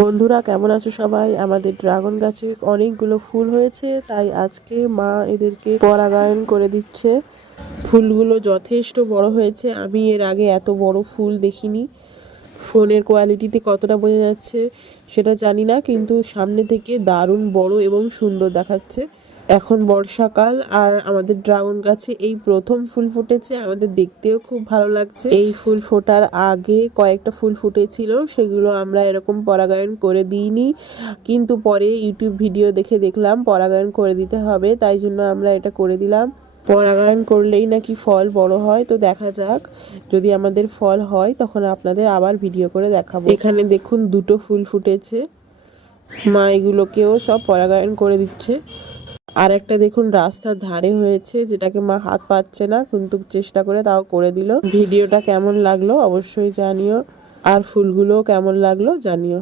বন্ধুরা কেমন আছো সবাই? আমাদের ড্রাগন গাছে অনেকগুলো ফুল হয়েছে, তাই আজকে মা এদেরকে পরাগায়ন করে দিচ্ছে। ফুলগুলো যথেষ্ট বড় হয়েছে, আমি এর আগে এত বড় ফুল দেখিনি। ফোনের কোয়ালিটিতে কতটা বোঝা যাচ্ছে সেটা জানি না, কিন্তু সামনে থেকে দারুণ বড় এবং সুন্দর দেখাচ্ছে। এখন বর্ষাকাল আর আমাদের ড্রাগন গাছে এই প্রথম ফুল ফুটেছে, আমাদের দেখতেও খুব ভালো লাগছে। এই ফুল ফোটার আগে কয়েকটা ফুল ফুটেছিল, সেগুলো আমরা এরকম পরাগায়ন করে দিইনি, কিন্তু পরে ইউটিউব ভিডিও দেখে দেখলাম পরাগায়ন করে দিতে হবে, তাই জন্য আমরা এটা করে দিলাম। পরাগায়ন করলেই নাকি ফল বড় হয়, তো দেখা যাক, যদি আমাদের ফল হয় তখন আপনাদের আবার ভিডিও করে দেখাবো। এখানে দেখুন দুটো ফুল ফুটেছে, মা এগুলোকেও সব পরাগায়ন করে দিচ্ছে। আর একটা দেখুন রাস্তার ধারে হয়েছে, যেটাকে মা হাত পাচ্ছে না, কিন্তু চেষ্টা করে তাও করে দিল। ভিডিওটা কেমন লাগলো অবশ্যই জানিও, আর ফুলগুলোও কেমন লাগলো জানিও।